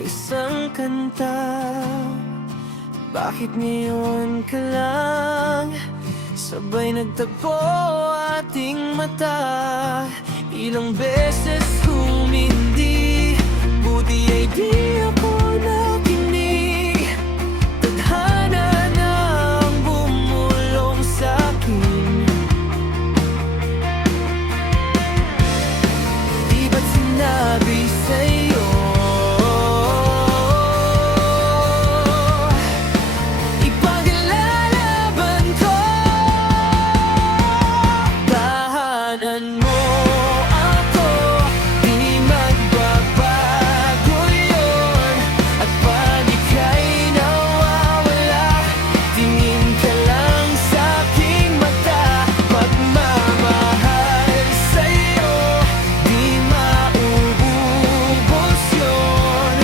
isang kanta. Bakit ngayon ka lang sabay nagtagpo ating mata? Ilang beses humindi, buti ay di ako nakinig. Tadhana na ang bumulong sa'kin. Di ba't sinabi sa'yo ipaglalaban ko? Tahanan mo ako, di magbabago yun. At pag ika'y nawawala, tingin ka lang sa'king mata. Pagmamahal sa'yo, di mauubos yun.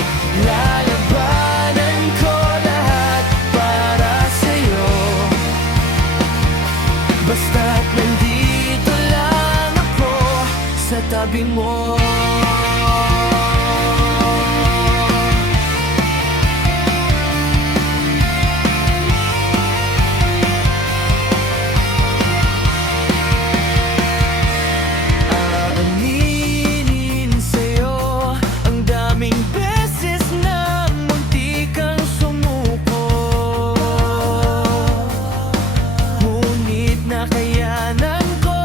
Lalabanan ko lahat para sa'yo, basta't nandito lang ako sa tabi mo. Aaminin sa'yo, ang daming beses na munti kang sumuko. Ngunit nakayanan ko,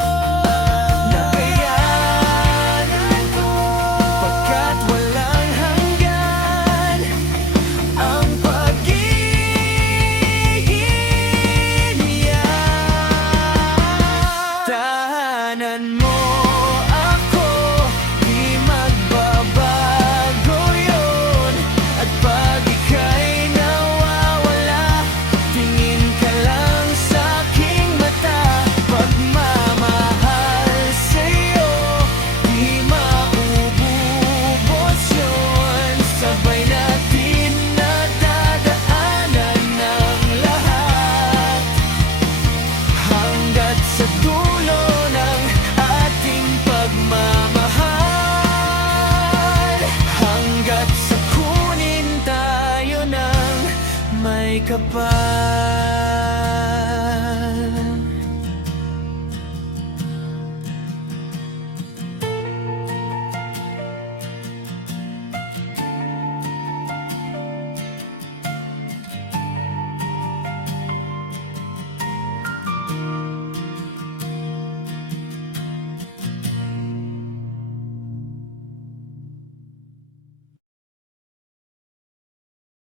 pagkat walang hanggan ang pag-ibig niya. Tahanan mo ako, di magbabago yun. At pag ika'y nawawala, tingin ka lang sa'king mata. Pagmamahal sa'yo, di mauubos yun. Sabay natin nadadaanan ng lahat, hanggat sa dulo ng ating pagmamahal. Hanggat sa kunin tayo ng may kapal.